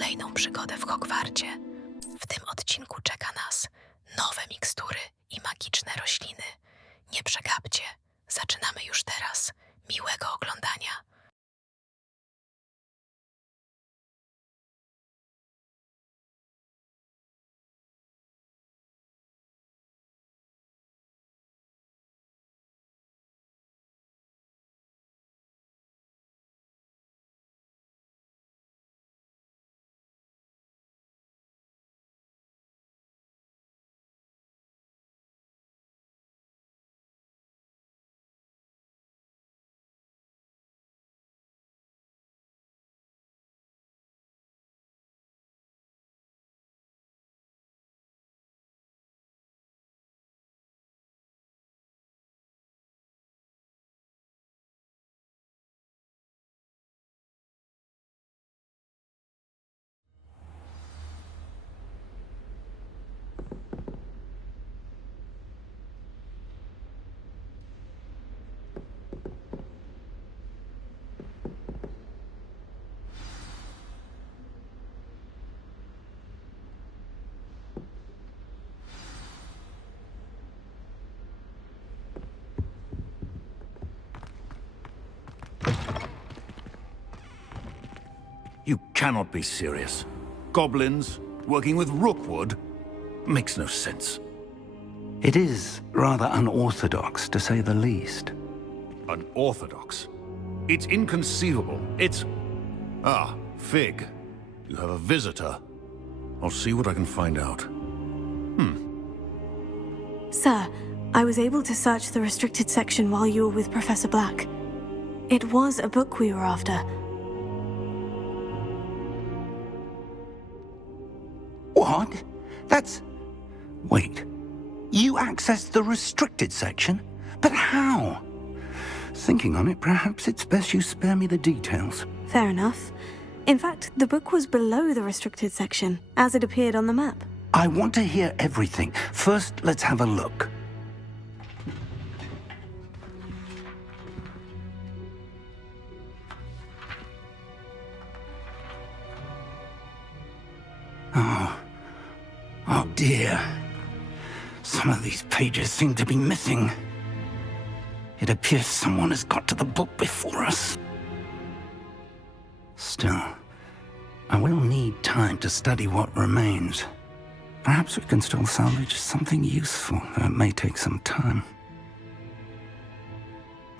kolejną przygodę w Hogwarcie. W tym odcinku czeka nas nowe mikstury i magiczne rośliny. Nie przegapcie, zaczynamy już teraz. Miłego oglądania. You cannot be serious. Goblins working with Rookwood? Makes no sense. It is rather unorthodox, to say the least. Unorthodox? It's inconceivable. It's... Ah, Fig. You have a visitor. I'll see what I can find out. Sir, I was able to search the restricted section while you were with Professor Black. It was a book we were after. What? That's... Wait. You accessed the restricted section? But how? Thinking on it, perhaps it's best you spare me the details. Fair enough. In fact, the book was below the restricted section, as it appeared on the map. I want to hear everything. First, let's have a look. Oh dear. Some of these pages seem to be missing. It appears someone has got to the book before us. Still, I will need time to study what remains. Perhaps we can still salvage something useful, though it may take some time.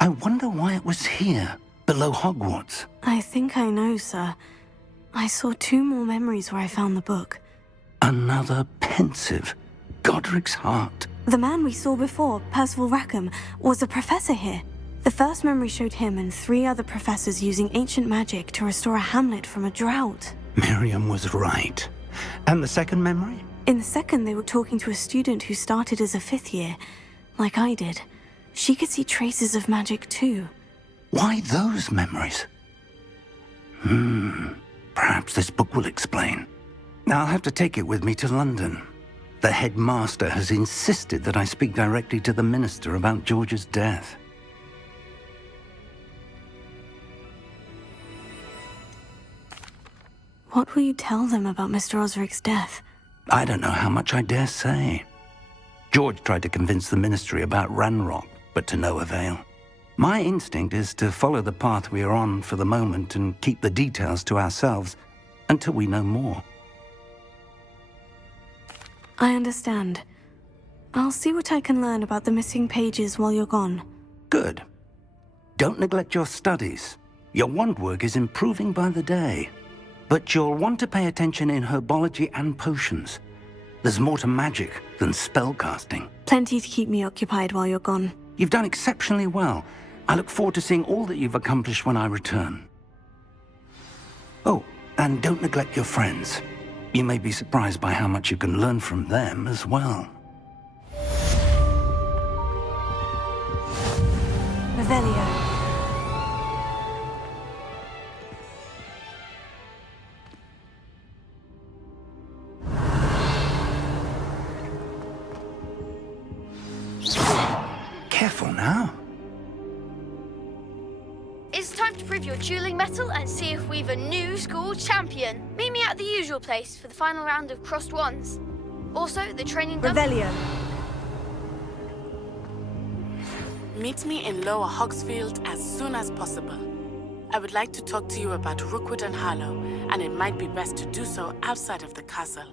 I wonder why it was here, below Hogwarts. I think I know, sir. I saw 2 more memories where I found the book. Another pensive, Godric's heart. The man we saw before, Percival Rackham, was a professor here. The first memory showed him and 3 other professors using ancient magic to restore a hamlet from a drought. Miriam was right. And the second memory? In the second, they were talking to a student who started as a 5th year, like I did. She could see traces of magic too. Why those memories? Perhaps this book will explain. I'll have to take it with me to London. The headmaster has insisted that I speak directly to the minister about George's death. What will you tell them about Mr. Osric's death? I don't know how much I dare say. George tried to convince the ministry about Ranrock, but to no avail. My instinct is to follow the path we are on for the moment and keep the details to ourselves until we know more. I understand. I'll see what I can learn about the missing pages while you're gone. Good. Don't neglect your studies. Your wand work is improving by the day. But you'll want to pay attention in herbology and potions. There's more to magic than spellcasting. Plenty to keep me occupied while you're gone. You've done exceptionally well. I look forward to seeing all that you've accomplished when I return. Oh, and don't neglect your friends. You may be surprised by how much you can learn from them as well. Revelio. Careful now. It's time to prove your dueling metal and see if we've a new school champion. Meet me at the usual place for the final round of crossed wands. Also, the training... Revelio. Meet me in Lower Hogsfield as soon as possible. I would like to talk to you about Rookwood and Harlow, and it might be best to do so outside of the castle.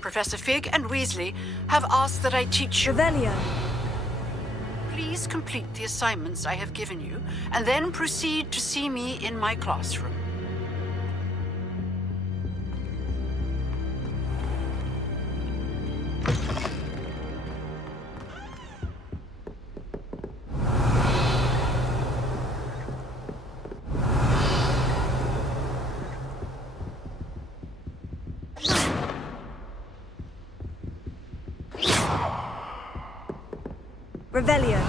Professor Fig and Weasley have asked that I teach you. Revelio. Please complete the assignments I have given you, and then proceed to see me in my classroom. Revelio.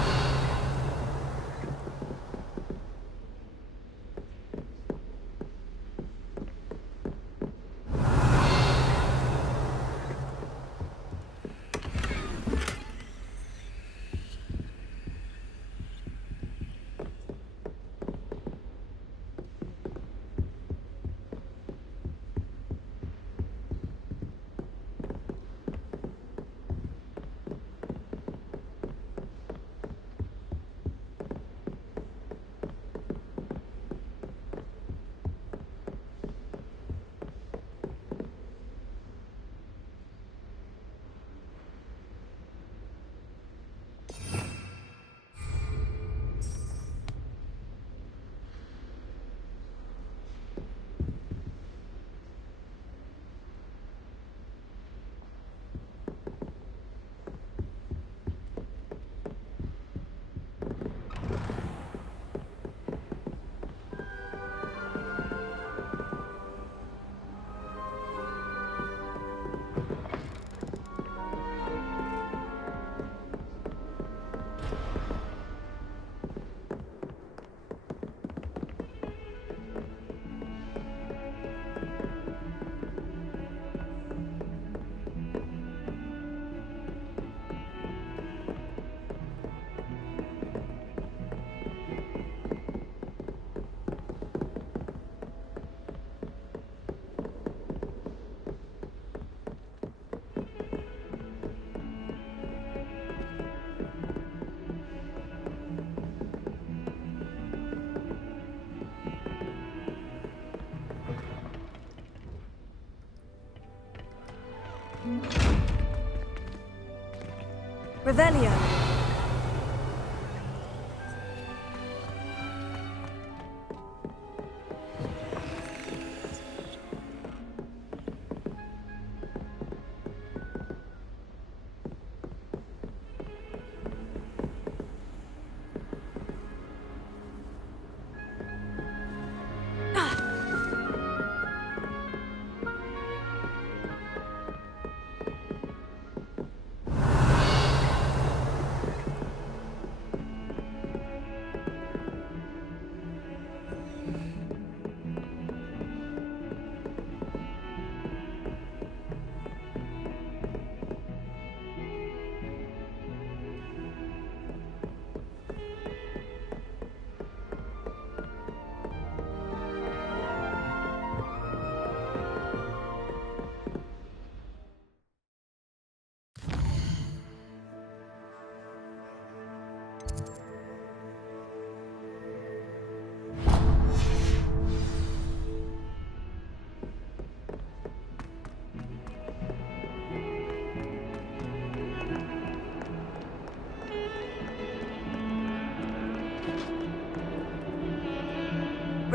Revelio.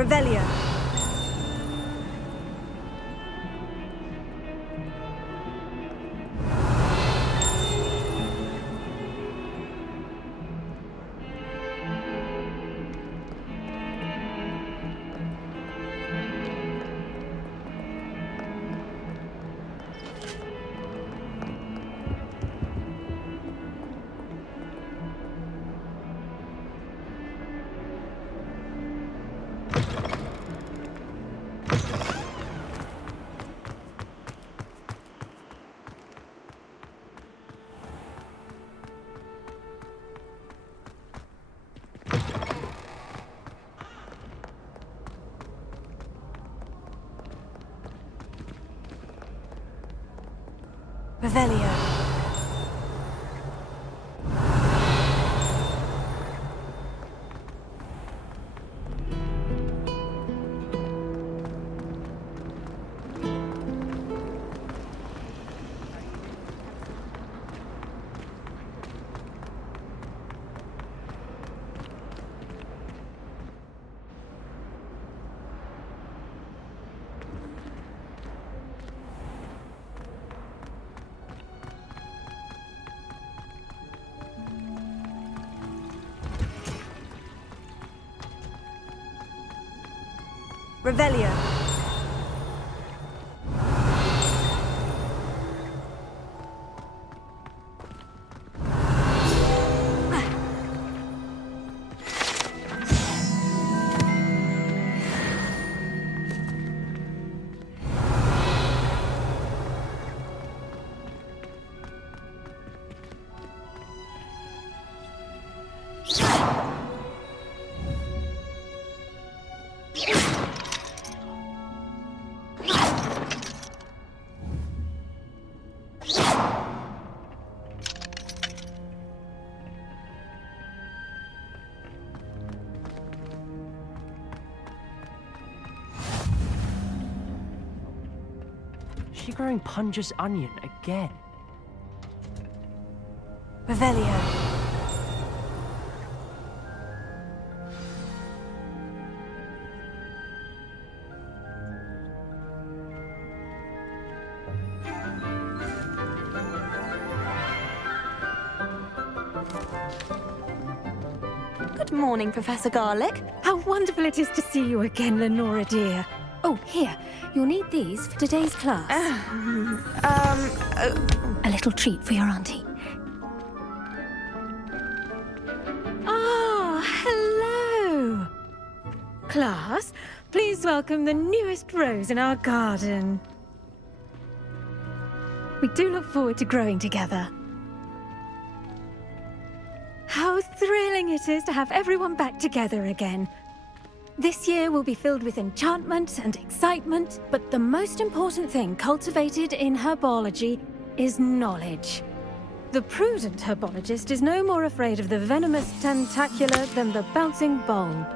Revelio. Revelio. Revelio. She growing Punja's onion again? Revelio. Good morning, Professor Garlic. How wonderful it is to see you again, Lenora dear. Oh, here. You'll need these for today's class. A little treat for your auntie. Ah, hello. Class, please welcome the newest rose in our garden. We do look forward to growing together. How thrilling it is to have everyone back together again. This year will be filled with enchantment and excitement, but the most important thing cultivated in herbology is knowledge. The prudent herbologist is no more afraid of the venomous tentacular than the bouncing bulb.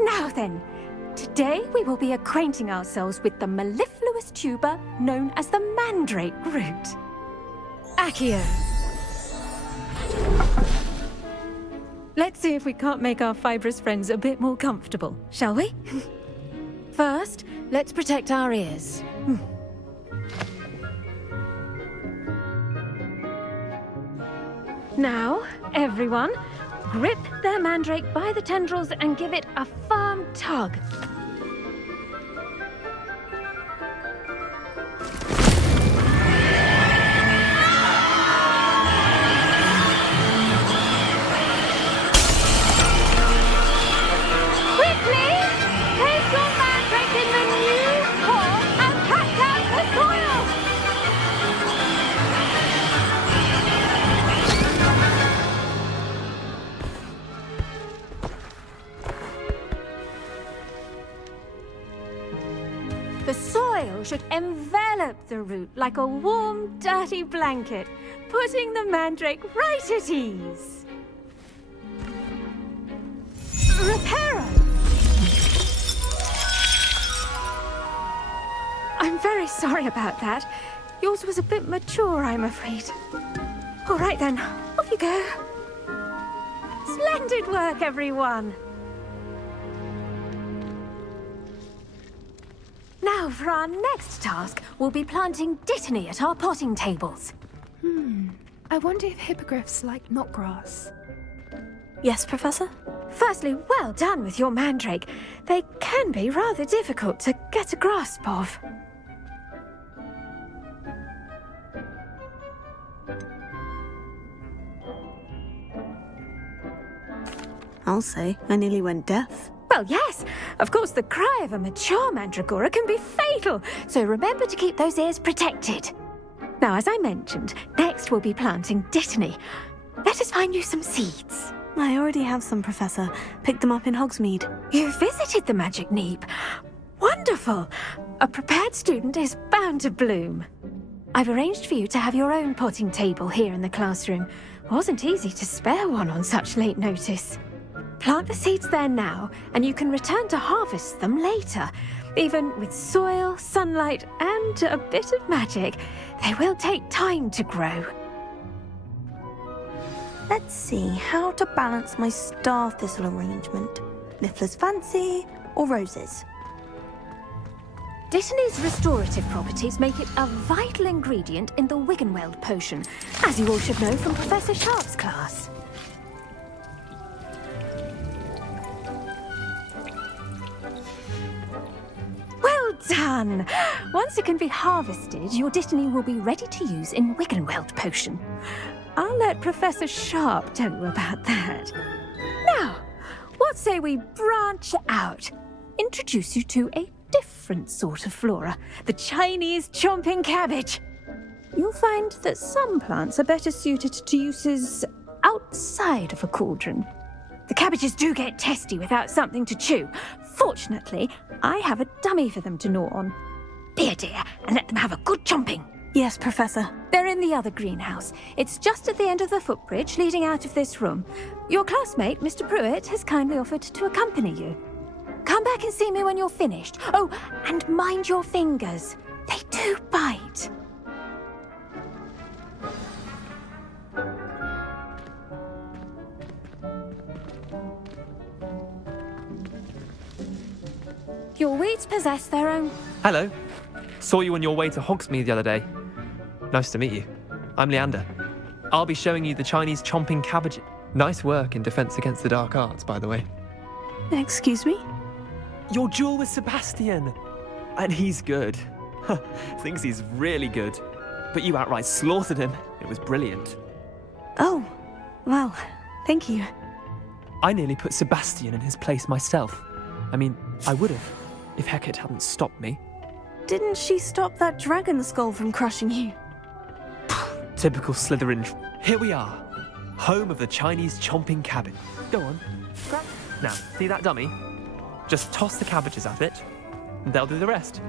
Now then, today we will be acquainting ourselves with the mellifluous tuber known as the mandrake root. Accio. Let's see if we can't make our fibrous friends a bit more comfortable, shall we? First, let's protect our ears. Now, everyone, grip their mandrake by the tendrils and give it a firm tug. The soil should envelop the root like a warm, dirty blanket, putting the mandrake right at ease. Reparo! I'm very sorry about that. Yours was a bit mature, I'm afraid. All right then, off you go. Splendid work, everyone! Now, for our next task, we'll be planting dittany at our potting tables. I wonder if hippogriffs like knotgrass. Yes, Professor? Firstly, well done with your mandrake. They can be rather difficult to get a grasp of. I'll say, I nearly went deaf. Well, yes. Of course, the cry of a mature mandragora can be fatal, so remember to keep those ears protected. Now, as I mentioned, next we'll be planting dittany. Let us find you some seeds. I already have some, Professor. Picked them up in Hogsmeade. You visited the Magic Neep. Wonderful. A prepared student is bound to bloom. I've arranged for you to have your own potting table here in the classroom. Wasn't easy to spare one on such late notice. Plant the seeds there now, and you can return to harvest them later. Even with soil, sunlight, and a bit of magic, they will take time to grow. Let's see how to balance my star thistle arrangement. Niffler's fancy or roses? Dittany's restorative properties make it a vital ingredient in the Wiggenweld potion, as you all should know from Professor Sharp's class. Well done! Once it can be harvested, your dittany will be ready to use in Wiggenweld potion. I'll let Professor Sharp tell you about that. Now, what say we branch out? Introduce you to a different sort of flora, the Chinese chomping cabbage. You'll find that some plants are better suited to uses outside of a cauldron. The cabbages do get testy without something to chew. Fortunately, I have a dummy for them to gnaw on. Be a dear and let them have a good chomping. Yes, Professor. They're in the other greenhouse. It's just at the end of the footbridge leading out of this room. Your classmate, Mr. Pruitt, has kindly offered to accompany you. Come back and see me when you're finished. Oh, and mind your fingers. They do bite. Your weeds possess their own... Hello. Saw you on your way to Hogsmeade the other day. Nice to meet you. I'm Leander. I'll be showing you the Chinese chomping cabbage. Nice work in Defense Against the Dark Arts, by the way. Excuse me? Your duel with Sebastian. And he's good. Thinks he's really good. But you outright slaughtered him. It was brilliant. Oh, well, thank you. I nearly put Sebastian in his place myself. I mean, I would have, if Hecate hadn't stopped me. Didn't she stop that dragon skull from crushing you? Typical Slytherin. Here we are, home of the Chinese chomping cabbage. Go on, grab. Now, see that dummy? Just toss the cabbages at it, and they'll do the rest.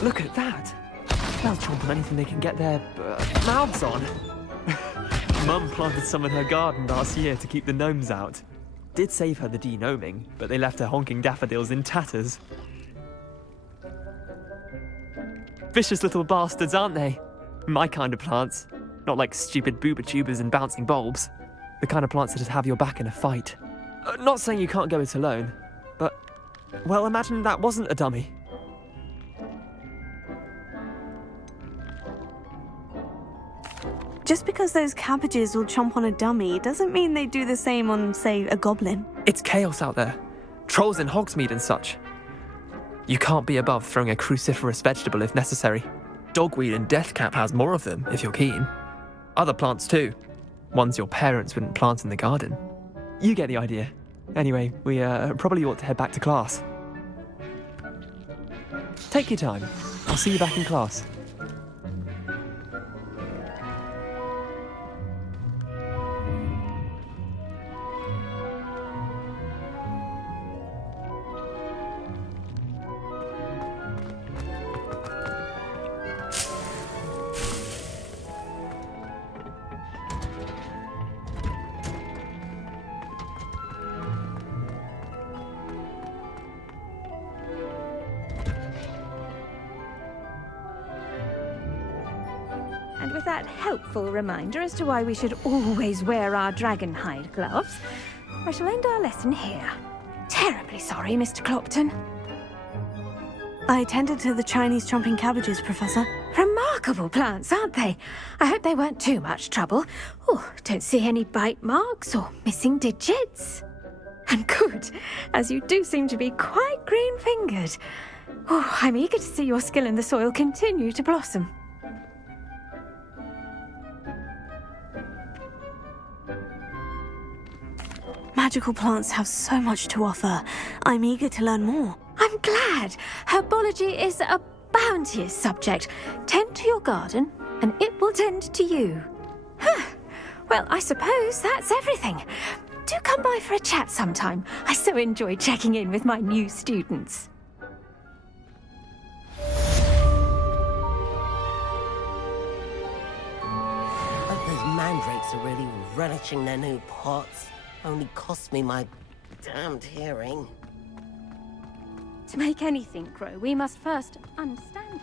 Look at that. They'll chomp on anything they can get their mouths on. Mum planted some in her garden last year to keep the gnomes out. Did save her the de-gnoming, but they left her honking daffodils in tatters. Vicious little bastards, aren't they? My kind of plants. Not like stupid booba tubers and bouncing bulbs. The kind of plants that'd have your back in a fight. Not saying you can't go it alone, but... well, imagine that wasn't a dummy. Just because those cabbages will chomp on a dummy doesn't mean they do the same on, say, a goblin. It's chaos out there. Trolls in Hogsmeade and such. You can't be above throwing a cruciferous vegetable if necessary. Dogweed and deathcap has more of them, if you're keen. Other plants too. Ones your parents wouldn't plant in the garden. You get the idea. Anyway, we probably ought to head back to class. Take your time. I'll see you back in class. And with that helpful reminder as to why we should always wear our dragon hide gloves, I shall end our lesson here. Terribly sorry, Mr. Clopton. I attended to the Chinese chomping cabbages, Professor. Remarkable plants, aren't they? I hope they weren't too much trouble. Oh, don't see any bite marks or missing digits. And good, as you do seem to be quite green-fingered. Oh, I'm eager to see your skill in the soil continue to blossom. Magical plants have so much to offer. I'm eager to learn more. I'm glad. Herbology is a bounteous subject. Tend to your garden, and it will tend to you. Huh. Well, I suppose that's everything. Do come by for a chat sometime. I so enjoy checking in with my new students. But those mandrakes are really relishing their new pots. Only cost me my damned hearing. To make anything grow, we must first understand it.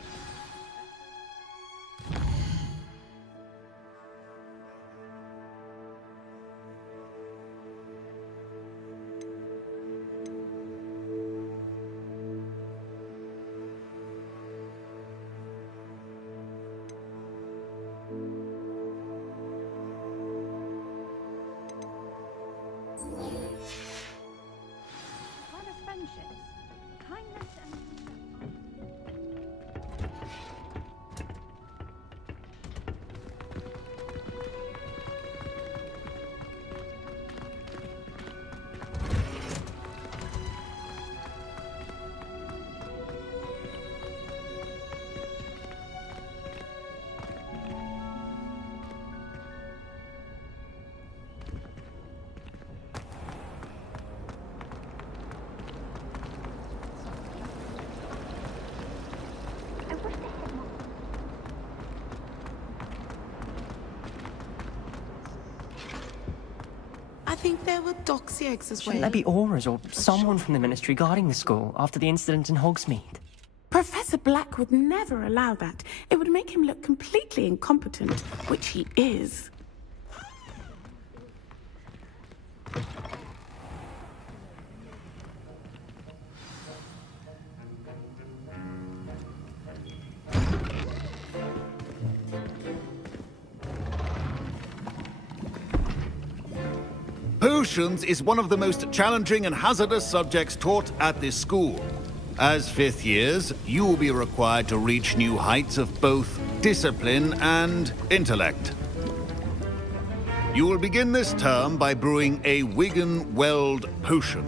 I think there were KSIOGs as well. Shouldn't there be auras or someone from the ministry guarding the school after the incident in Hogsmeade? Professor Black would never allow that. It would make him look completely incompetent, which he is. Potions is one of the most challenging and hazardous subjects taught at this school. As fifth years, you will be required to reach new heights of both discipline and intellect. You will begin this term by brewing a Wigan-Weld potion.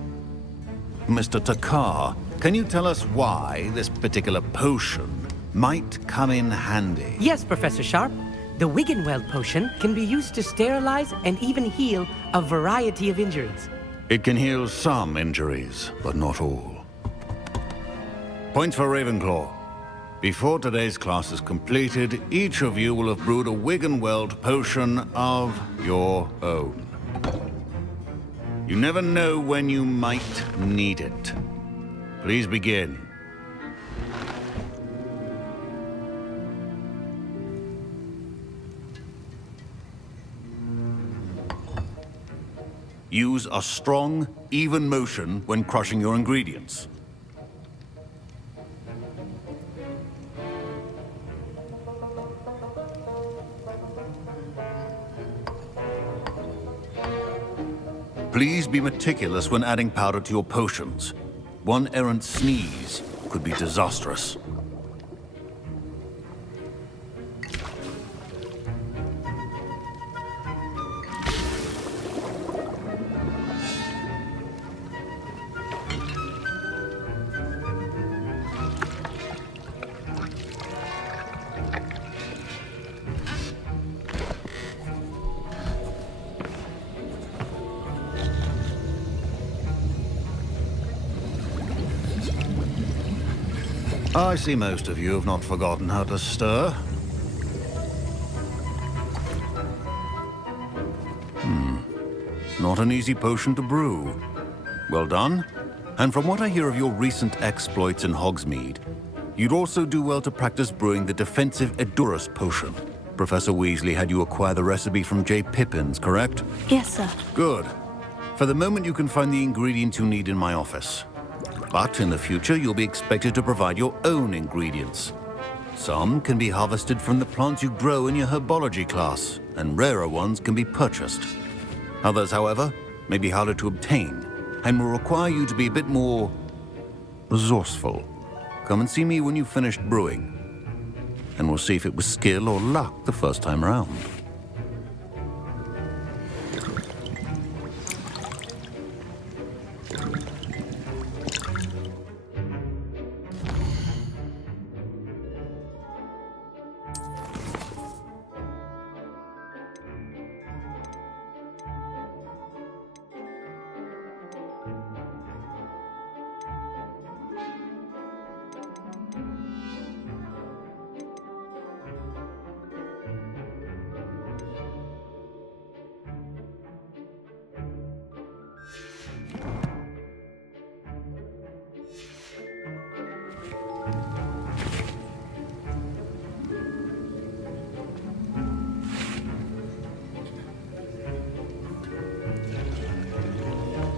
Mr. Takar, can you tell us why this particular potion might come in handy? Yes, Professor Sharp. The Wigan-Weld potion can be used to sterilize and even heal a variety of injuries. It can heal some injuries, but not all. Point for Ravenclaw. Before today's class is completed, each of you will have brewed a Wiggenweld potion of your own. You never know when you might need it. Please begin. Use a strong, even motion when crushing your ingredients. Please be meticulous when adding powder to your potions. One errant sneeze could be disastrous. I see most of you have not forgotten how to stir. Not an easy potion to brew. Well done. And from what I hear of your recent exploits in Hogsmeade, you'd also do well to practice brewing the defensive Edurus potion. Professor Weasley had you acquire the recipe from J. Pippins, correct? Yes, sir. Good. For the moment, you can find the ingredients you need in my office. But in the future, you'll be expected to provide your own ingredients. Some can be harvested from the plants you grow in your herbology class, and rarer ones can be purchased. Others, however, may be harder to obtain, and will require you to be a bit more resourceful. Come and see me when you've finished brewing, and we'll see if it was skill or luck the first time around.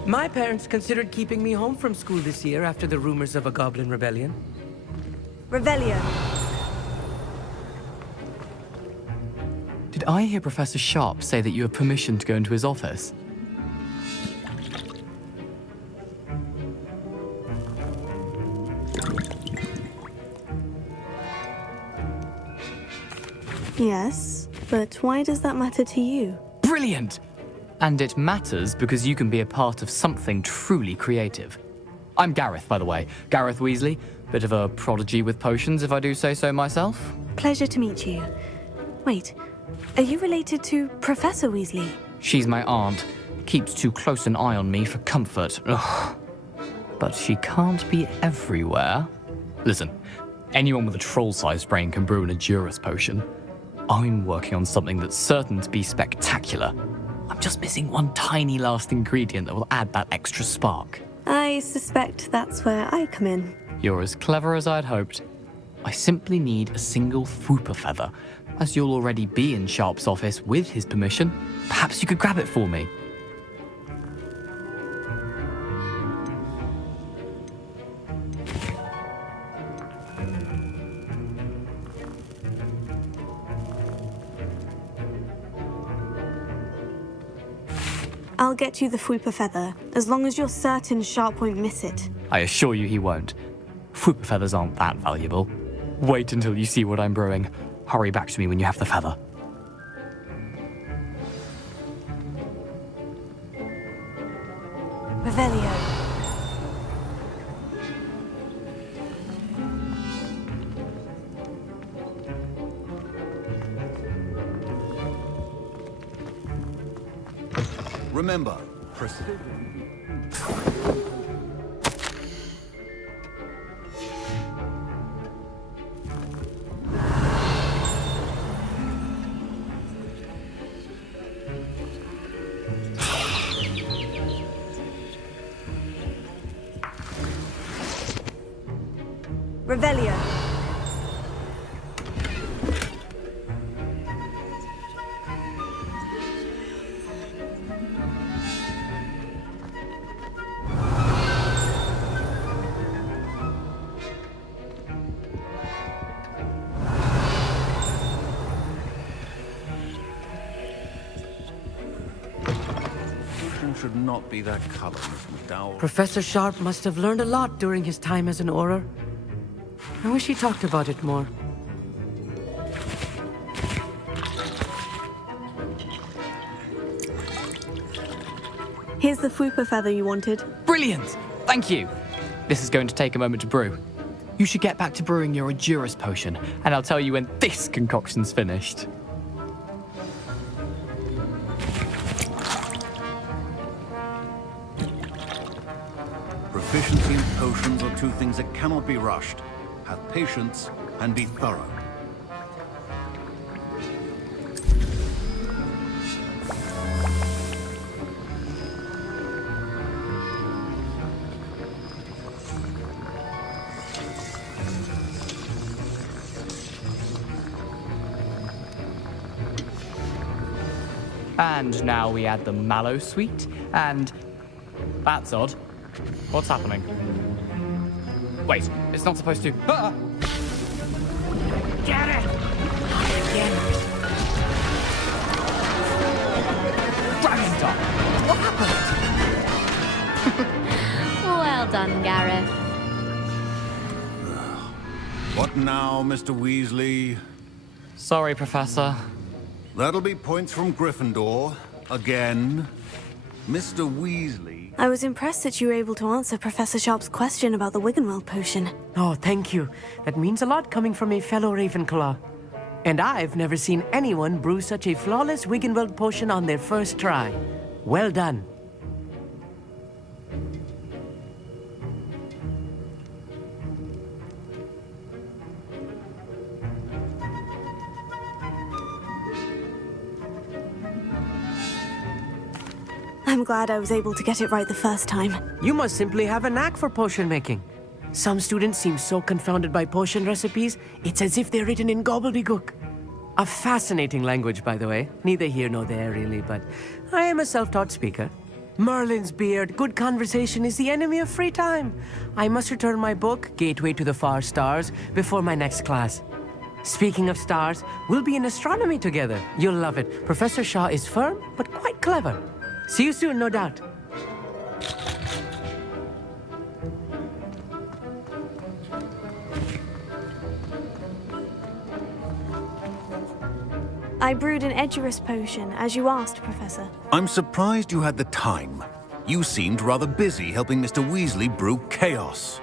My parents considered keeping me home from school this year after the rumors of a goblin rebellion. Revelio. Did I hear Professor Sharp say that you have permission to go into his office? Yes, but why does that matter to you? Brilliant! And it matters because you can be a part of something truly creative. I'm Gareth, by the way. Gareth Weasley. Bit of a prodigy with potions, if I do say so myself. Pleasure to meet you. Wait, are you related to Professor Weasley? She's my aunt. Keeps too close an eye on me for comfort. Ugh. But she can't be everywhere. Listen, anyone with a troll-sized brain can brew an Edurus potion. I'm working on something that's certain to be spectacular. I'm just missing one tiny last ingredient that will add that extra spark. I suspect that's where I come in. You're as clever as I'd hoped. I simply need a single Fwooper feather. As you'll already be in Sharp's office with his permission, perhaps you could grab it for me. I'll get you the Fwooper feather, as long as you're certain Sharp won't miss it. I assure you he won't. Fwooper feathers aren't that valuable. Wait until you see what I'm brewing. Hurry back to me when you have the feather. Revelio. Remember, Revelio. Should not be that color, Miss McDowell. Professor Sharp must have learned a lot during his time as an Auror. I wish he talked about it more. Here's the Fupa feather you wanted. Brilliant! Thank you! This is going to take a moment to brew. You should get back to brewing your Edurus potion, and I'll tell you when this concoction's finished. Proficiency in potions are two things that cannot be rushed. Have patience and be thorough. And now we add the mallow sweet, and... That's odd. What's happening? Wait, it's not supposed to... Ah! Get it! Dragon Top! What happened? Well done, Gareth. What now, Mr. Weasley? Sorry, Professor. That'll be points from Gryffindor. Again. Mr. Weasley... I was impressed that you were able to answer Professor Sharp's question about the Wiggenweld potion. Oh, thank you. That means a lot coming from a fellow Ravenclaw. And I've never seen anyone brew such a flawless Wiggenweld potion on their first try. Well done. I'm glad I was able to get it right the first time. You must simply have a knack for potion making. Some students seem so confounded by potion recipes, it's as if they're written in gobbledygook. A fascinating language, by the way. Neither here nor there, really, but I am a self-taught speaker. Merlin's beard, good conversation is the enemy of free time. I must return my book, Gateway to the Far Stars, before my next class. Speaking of stars, we'll be in astronomy together. You'll love it. Professor Shaw is firm, but quite clever. See you soon, no doubt. I brewed an Edurus potion, as you asked, Professor. I'm surprised you had the time. You seemed rather busy helping Mr. Weasley brew chaos.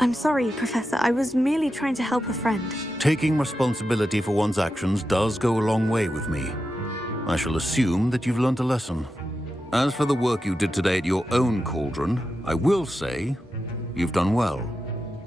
I'm sorry, Professor. I was merely trying to help a friend. Taking responsibility for one's actions does go a long way with me. I shall assume that you've learnt a lesson. As for the work you did today at your own cauldron, I will say you've done well.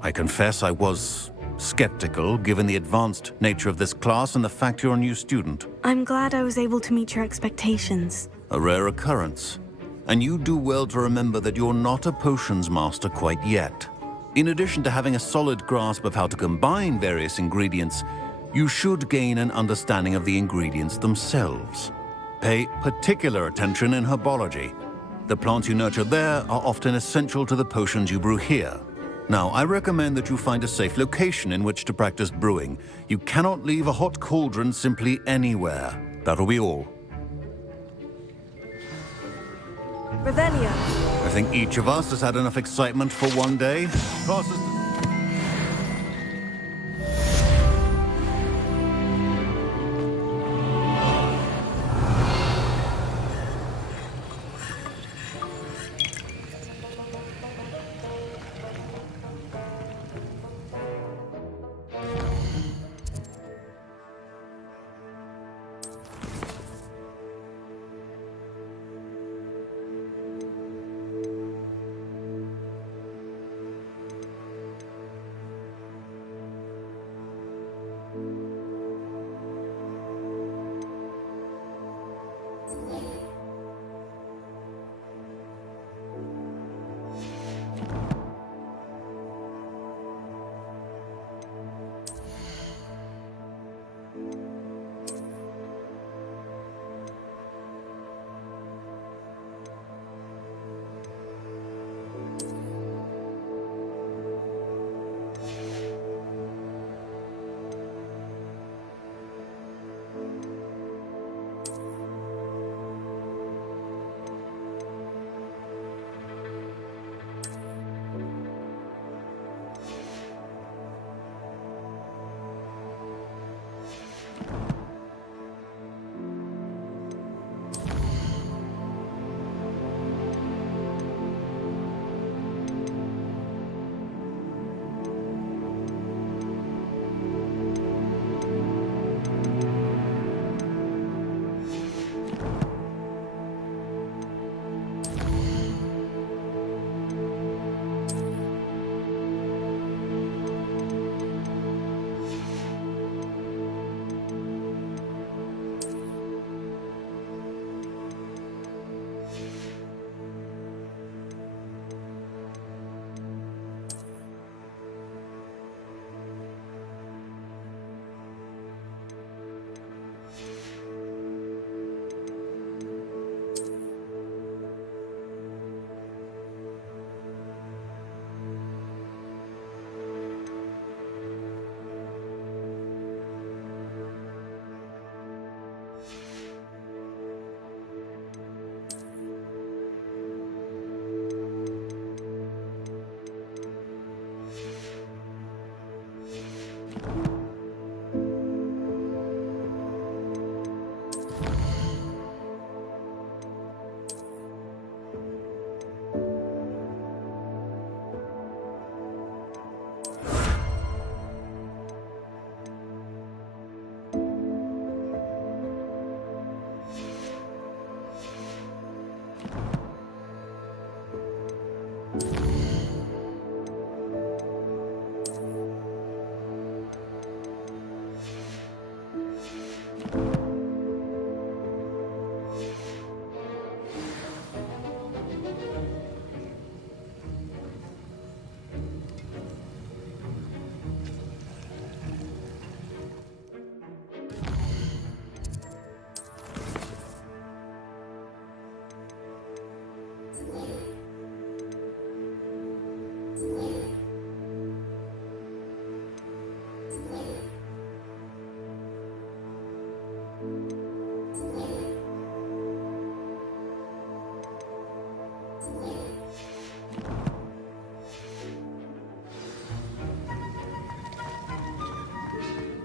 I confess I was skeptical, given the advanced nature of this class and the fact you're a new student. I'm glad I was able to meet your expectations. A rare occurrence. And you do well to remember that you're not a potions master quite yet. In addition to having a solid grasp of how to combine various ingredients, you should gain an understanding of the ingredients themselves. Pay particular attention in herbology. The plants you nurture there are often essential to the potions you brew here. Now, I recommend that you find a safe location in which to practice brewing. You cannot leave a hot cauldron simply anywhere. That'll be all. Revelio. I think each of us has had enough excitement for one day. Classes.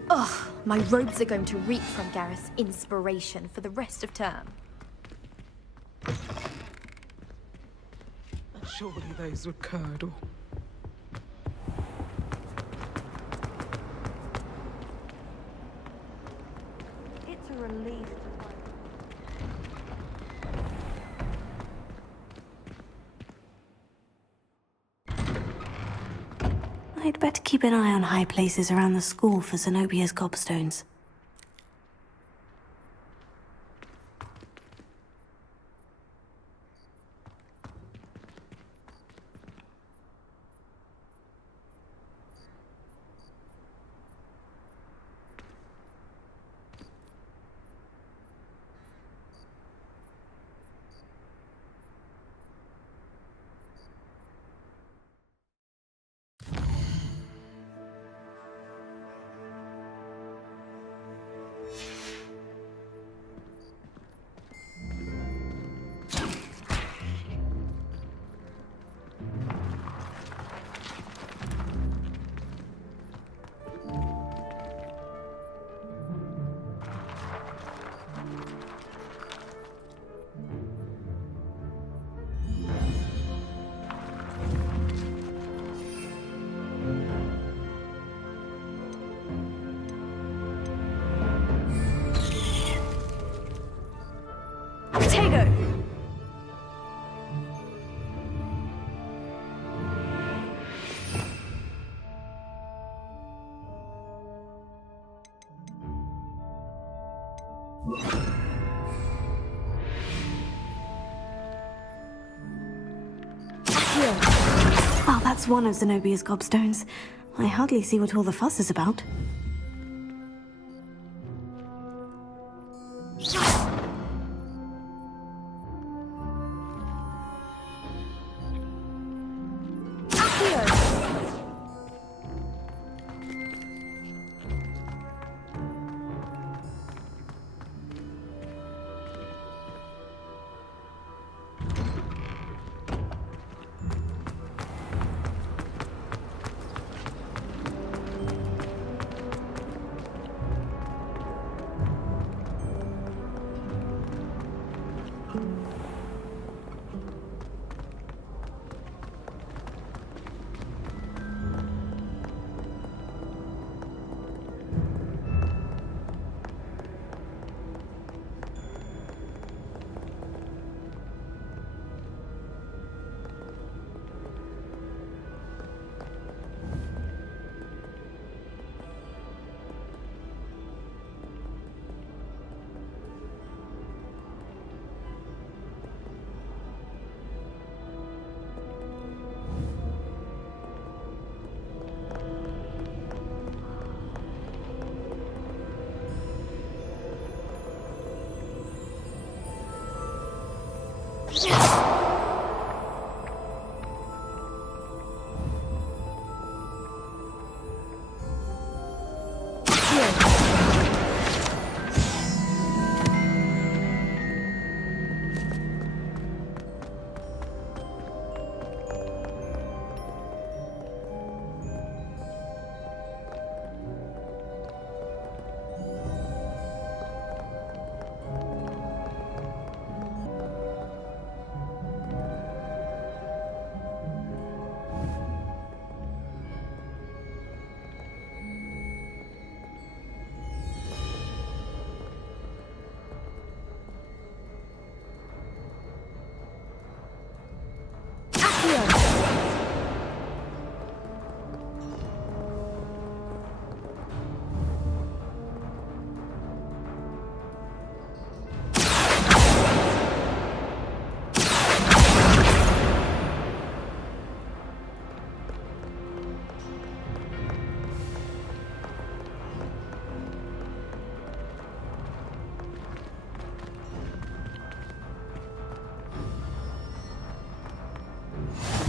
Ugh, my robes are going to reek from Gareth's inspiration for the rest of term. Surely those were curdle. It's a relief to I'd better keep an eye on high places around the school for Zenobia's gobstones. Well, that's one of Zenobia's gobstones. I hardly see what all the fuss is about.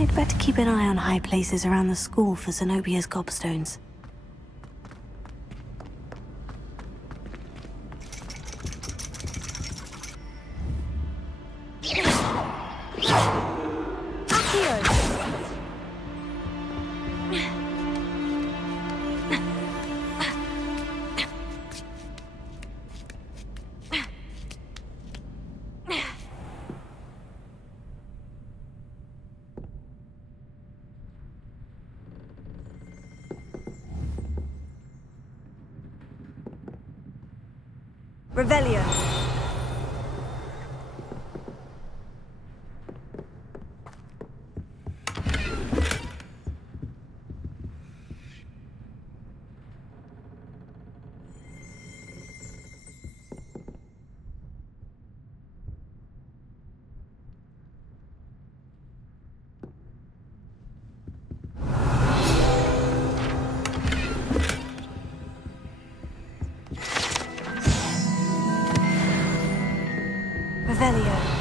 I'd better keep an eye on high places around the school for Zenobia's gobstones. Revelio. Revelio.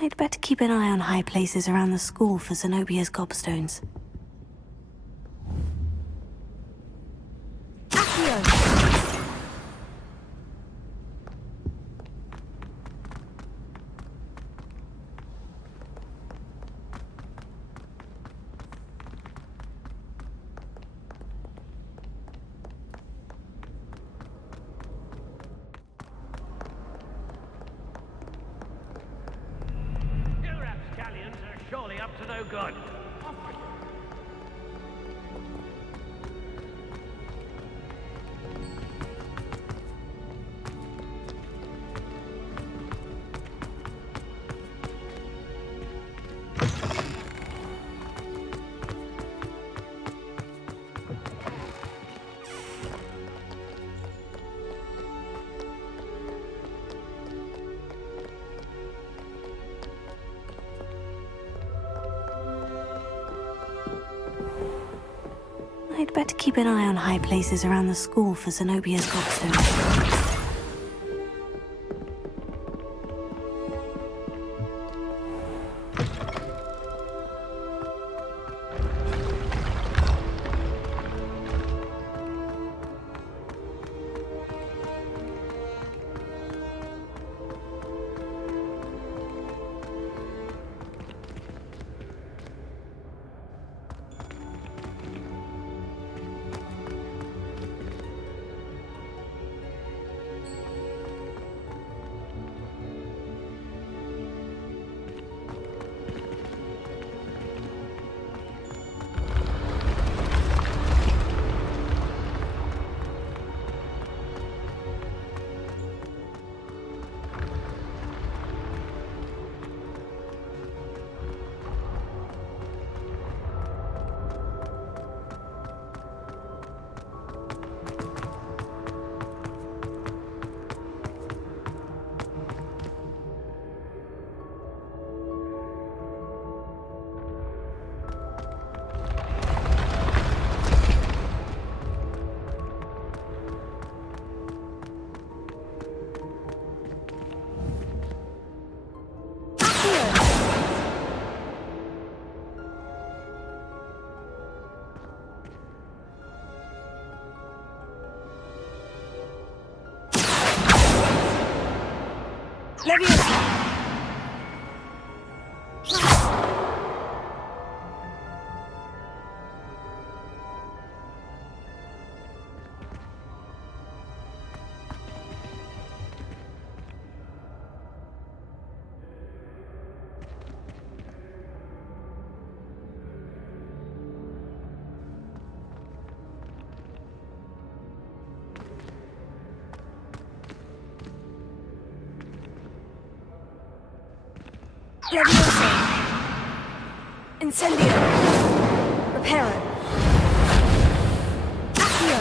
I'd better keep an eye on high places around the school for Zenobia's gobstones. Surely up to no good. I'd better keep an eye on high places around the school for Zenobia's gobstones. Levioso. Incendio. Reparo. Accio.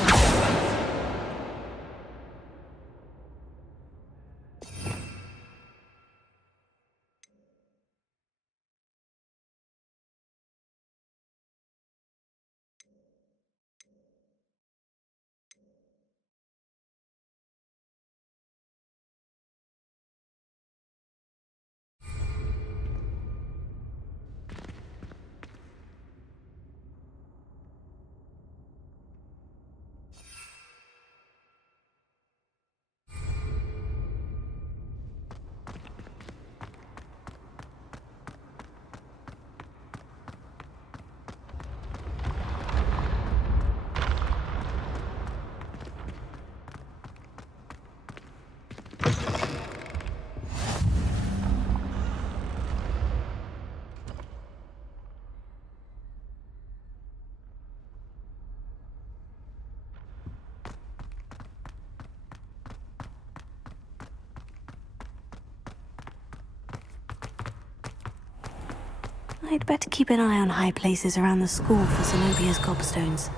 I'd better keep an eye on high places around the school for Zenobia's gobstones.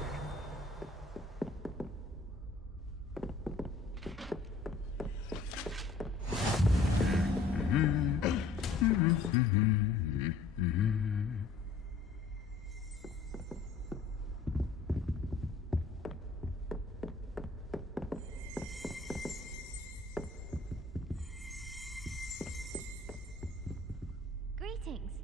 Greetings.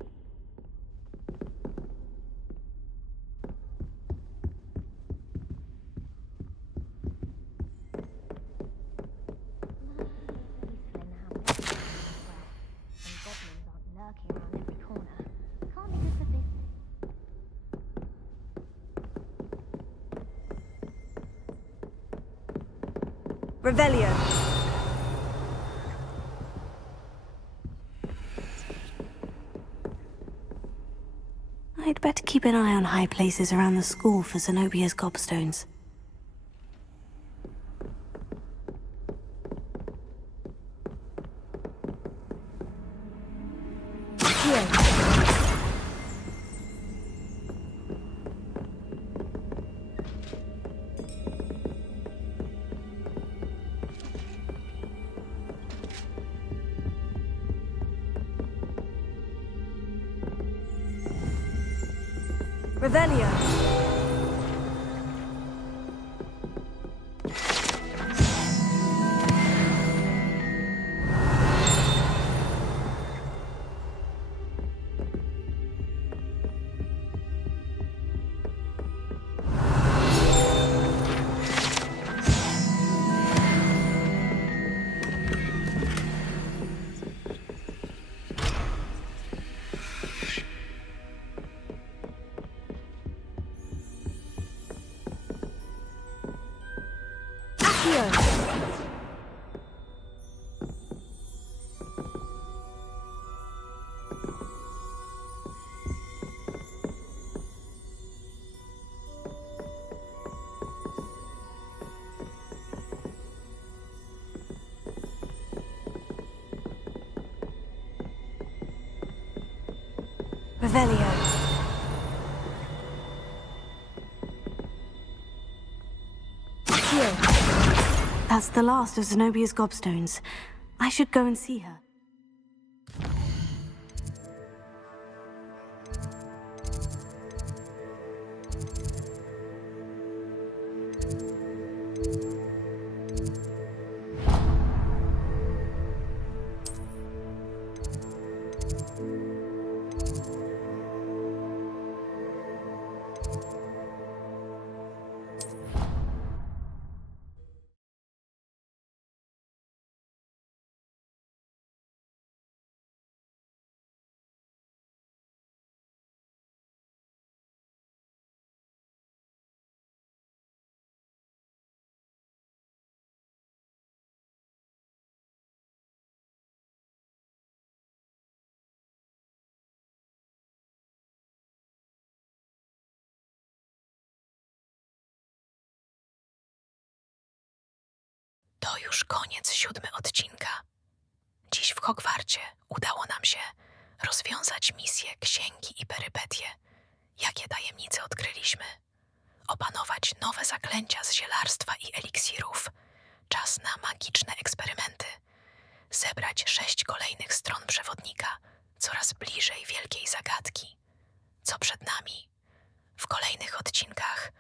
Revelio. I'd better keep an eye on high places around the school for Zenobia's gobstones. Revelio. Revelio. That's the last of Zenobia's gobstones. I should go and see her. To już koniec 7 odcinka. Dziś w Hogwarcie udało nam się rozwiązać misje, księgi i perypetie, jakie tajemnice odkryliśmy, opanować nowe zaklęcia z zielarstwa i eliksirów, czas na magiczne eksperymenty, zebrać 6 kolejnych stron przewodnika, coraz bliżej wielkiej zagadki. Co przed nami? W kolejnych odcinkach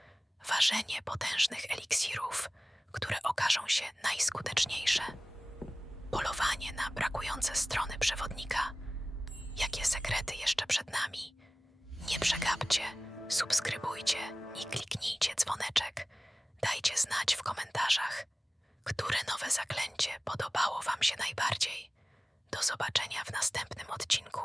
ważenie potężnych eliksirów, które okażą się najskuteczniejsze. Polowanie na brakujące strony przewodnika. Jakie sekrety jeszcze przed nami? Nie przegapcie, subskrybujcie i kliknijcie dzwoneczek. Dajcie znać w komentarzach, które nowe zaklęcie podobało Wam się najbardziej. Do zobaczenia w następnym odcinku.